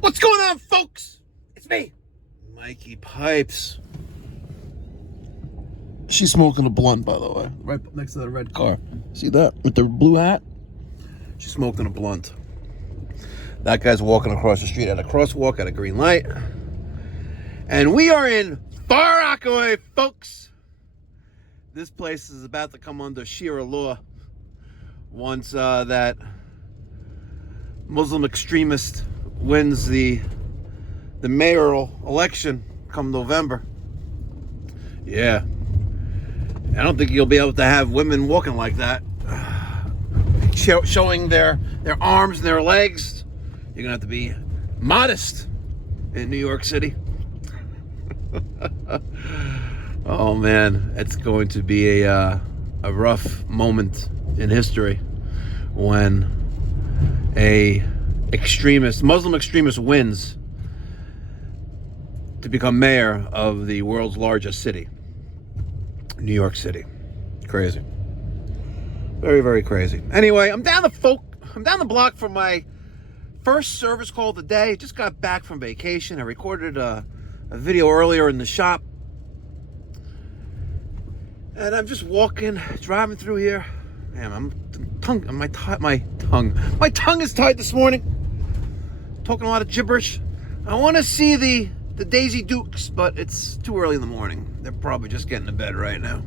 What's going on, folks? It's me, Mikey Pipes. She's smoking a blunt, by the way, right next to the red car. See that? With the blue hat? She's smoking a blunt. That guy's walking across the street at a crosswalk at a green light. And we are in Far Rockaway, folks. This place is about to come under Sharia law once that Muslim extremist wins the mayoral election come November. Yeah. I don't think you'll be able to have women walking like that, showing their arms and their legs. You're gonna have to be modest in New York City. Oh man, it's going to be a rough moment in history when a Muslim extremist wins to become mayor of the world's largest city, New York City. Crazy. Very, very crazy. Anyway, I'm down the block for my first service call of the day. Just got back from vacation. I recorded a video earlier in the shop. And I'm just driving through here. Man, my tongue is tied this morning. Talking a lot of gibberish. I want to see the Daisy Dukes, but it's too early in the morning. They're probably just getting to bed right now.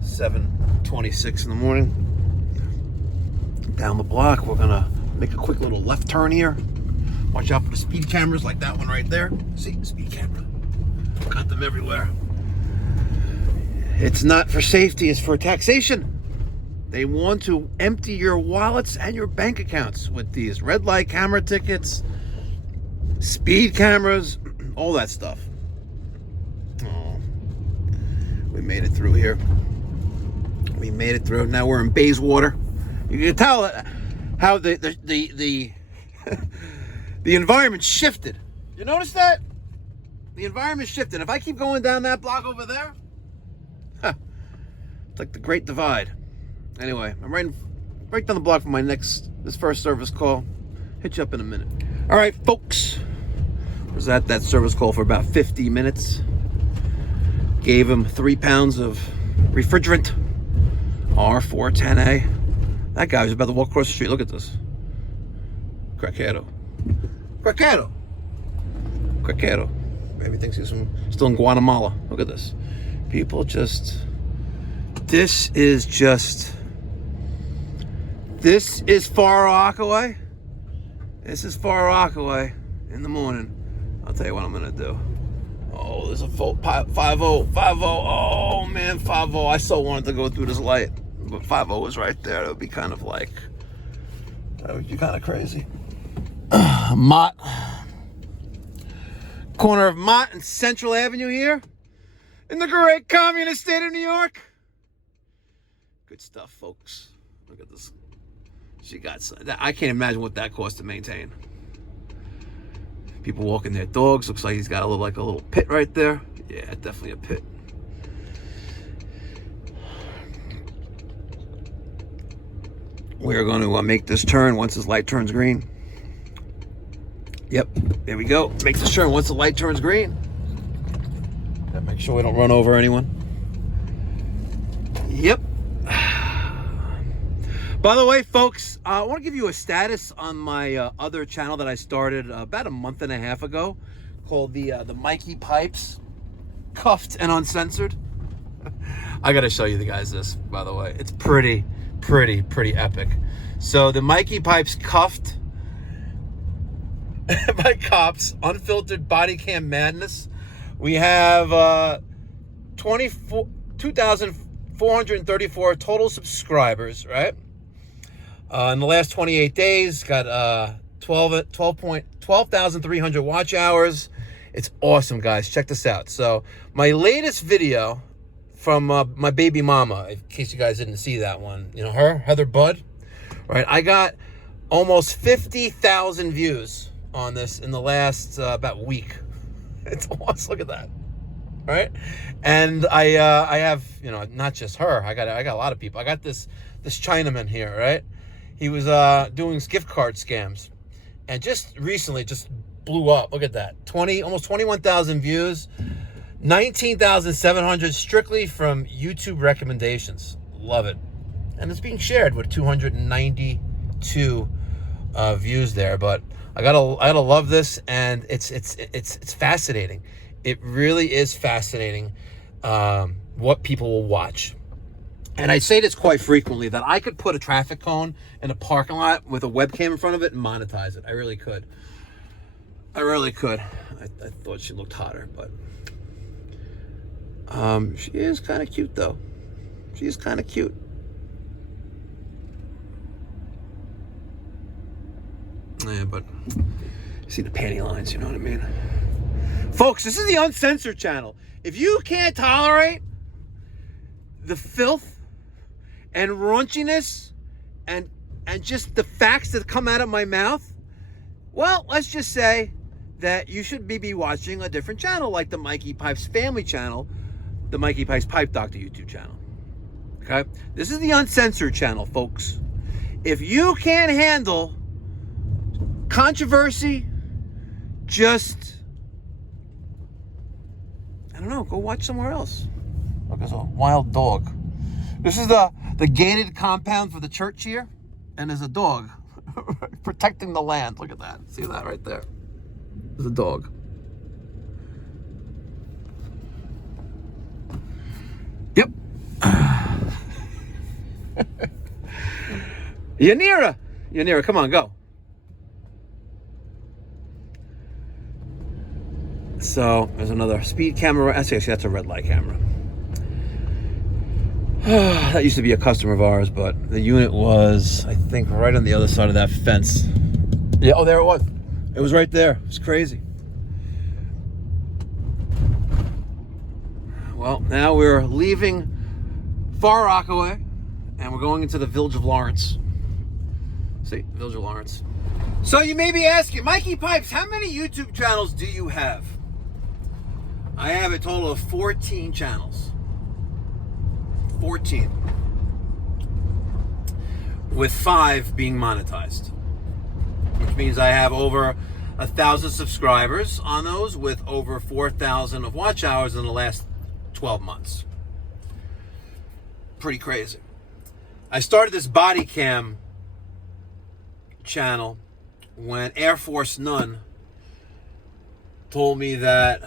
7:26 in the morning. Down the block, we're gonna make a quick little left turn here. Watch out for the speed cameras like that one right there. See, speed camera. Got them everywhere. It's not for safety, it's for taxation. They want to empty your wallets and your bank accounts with these red light camera tickets, speed cameras, all that stuff. Oh, we made it through here. We made it through. Now we're in Bayswater. You can tell how the the environment shifted. You notice that? The environment shifted. If I keep going down that block over there, it's like the Great Divide. Anyway, I'm right down the block from this first service call. Hit you up in a minute. All right, folks. Was at that service call for about 50 minutes. Gave him 3 pounds of refrigerant, R410A. That guy was about to walk across the street. Look at this. Cracko. Maybe thinks he's still in Guatemala. Look at this. People just... This is Far Rockaway. This is Far Rockaway in the morning. I'll tell you what I'm gonna do. Oh, there's a 5-0. Oh man, 5-0. I so wanted to go through this light, but 5-0 was right there. It would be kind of like, that would be kind of crazy. Mott. Corner of Mott and Central Avenue here in the great communist state of New York. Good stuff, folks. Look at this. She got some. I can't imagine what that cost to maintain. People walking their dogs. Looks like he's got a little pit right there. Yeah, definitely a pit. We're going to make this turn once this light turns green. Yep, there we go. Make this turn once the light turns green. Gotta make sure we don't run over anyone. Yep. By the way, folks, I want to give you a status on my other channel that I started about a month and a half ago, called the Mikey Pipes, Cuffed and Uncensored. I got to show you guys this, by the way. It's pretty epic. So the Mikey Pipes Cuffed by Cops, Unfiltered Body Cam Madness. We have 2,434 total subscribers, right? In the last 28 days, got 12,300 watch hours. It's awesome, guys. Check this out. So my latest video from my baby mama, in case you guys didn't see that one, you know her, Heather Budd, right? I got almost 50,000 views on this in the last about week. It's awesome. Look at that. Right? And I have, you know, not just her. I got a lot of people. I got this Chinaman here, right? He was doing gift card scams. and just recently just blew up. Look at that. Almost 21,000 views, 19,700 strictly from YouTube recommendations. Love it. And it's being shared with 292 views there. But I gotta love this, and it's fascinating. It really is fascinating what people will watch. And I say this quite frequently, that I could put a traffic cone in a parking lot with a webcam in front of it and monetize it. I really could. I thought she looked hotter, but she is kind of cute, though. She is kind of cute. Yeah, but you see the panty lines, you know what I mean? Folks, this is the Uncensored channel. If you can't tolerate the filth and raunchiness and just the facts that come out of my mouth, well, let's just say that you should be watching a different channel, like the Mikey Pipes family channel, the Mikey Pipes Pipe Doctor YouTube channel. Okay? This is the Uncensored channel, folks. If you can't handle controversy, just, I don't know, go watch somewhere else. Look, there's a wild dog. This is the gated compound for the church here, and there's a dog protecting the land. Look at that. See that right there? There's a dog. Yep. Yanira, come on, go. So there's another speed camera. Actually, that's a red light camera. That used to be a customer of ours, but the unit was, I think, right on the other side of that fence. Yeah, oh, there it was. It was right there. It's crazy. Well, now we're leaving Far Rockaway, and we're going into the village of Lawrence. See, village of Lawrence. So you may be asking, Mikey Pipes, how many YouTube channels do you have? I have a total of 14 channels. 14. With 5 being monetized. Which means I have over 1,000 subscribers on those, with over 4,000 of watch hours in the last 12 months. Pretty crazy. I started this body cam channel when Air Force Nun told me that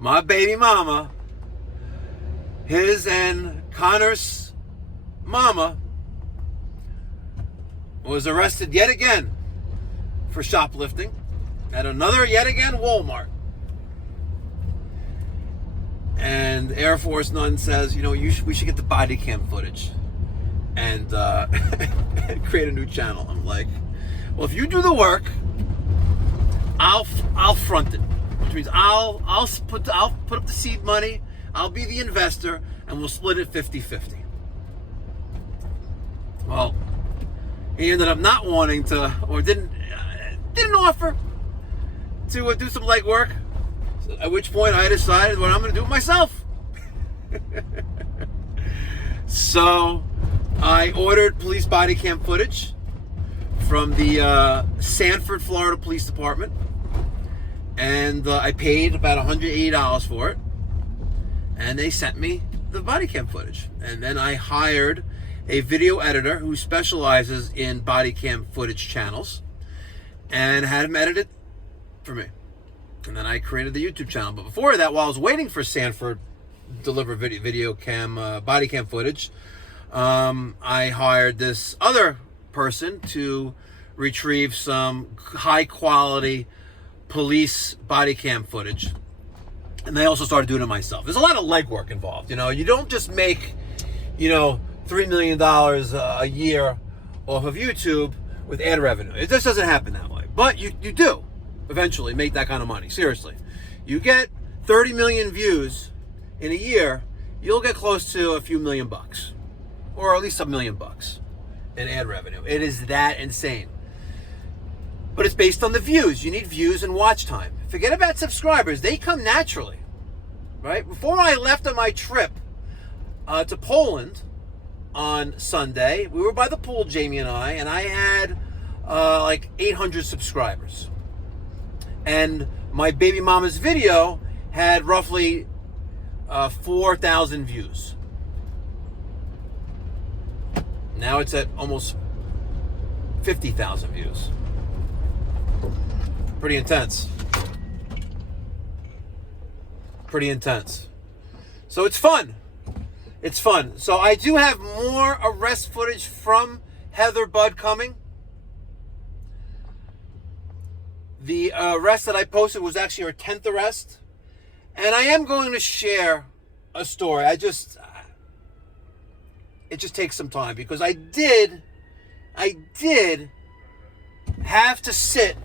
my baby mama, his and Connor's mama, was arrested yet again for shoplifting at another, yet again, Walmart. And Air Force Nun says, you know, we should get the body cam footage and create a new channel. I'm like, well, if you do the work, I'll front it, which means I'll put up the seed money. I'll be the investor, and we'll split it 50-50. Well, he ended up not wanting to, or didn't offer to do some legwork. So at which point I decided, well, I'm going to do it myself. So I ordered police body cam footage from the Sanford, Florida Police Department, and I paid about $180 for it, and they sent me the body cam footage. And then I hired a video editor who specializes in body cam footage channels, and had him edit it for me. And then I created the YouTube channel. But before that, while I was waiting for Sanford to deliver body cam footage, I hired this other person to retrieve some high quality police body cam footage. And they also started doing it myself. There's a lot of legwork involved. You know, you don't just make, $3 million a year off of YouTube with ad revenue. It just doesn't happen that way. But you do eventually make that kind of money. Seriously. You get 30 million views in a year, you'll get close to a few $1 million, or at least $1 million in ad revenue. It is that insane. But it's based on the views. You need views and watch time. Forget about subscribers. They come naturally, right? Before I left on my trip to Poland on Sunday, we were by the pool, Jamie and I had like 800 subscribers. And my baby mama's video had roughly 4,000 views. Now it's at almost 50,000 views. Pretty intense. Pretty intense. So it's fun. It's fun. So I do have more arrest footage from Heather Budd coming. The arrest that I posted was actually her 10th arrest. And I am going to share a story. It just takes some time because I did have to sit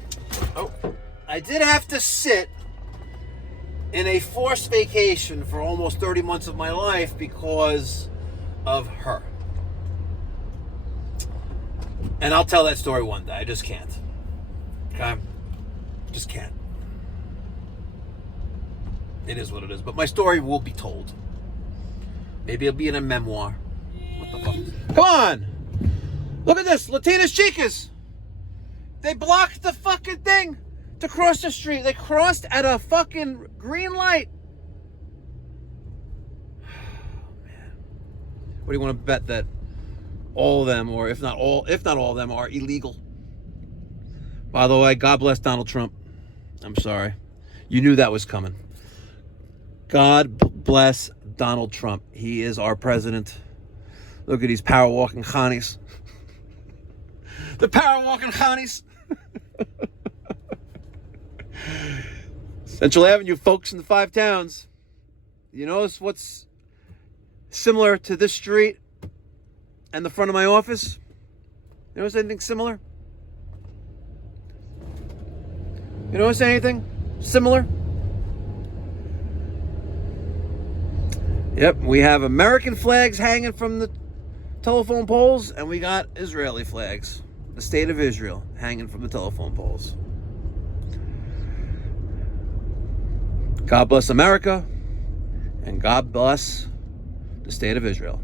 in a forced vacation for almost 30 months of my life because of her. And I'll tell that story one day. I just can't. Okay? Just can't. It is what it is. But my story will be told. Maybe it'll be in a memoir. What the fuck? Come on! Look at this. Latinas Chicas. They blocked the fucking thing to cross the street. They crossed at a fucking green light. Oh, man. What do you want to bet that all of them, or if not all of them, are illegal? By the way, God bless Donald Trump. I'm sorry. You knew that was coming. God bless Donald Trump. He is our president. Look at these power walking Khanies. The power walking Khanies. Central Avenue, folks, in the 5 towns. You notice what's similar to this street and the front of my office? You notice anything similar? You notice anything similar? Yep, we have American flags hanging from the telephone poles, and we got Israeli flags, the state of Israel, hanging from the telephone poles. God bless America, and God bless the state of Israel.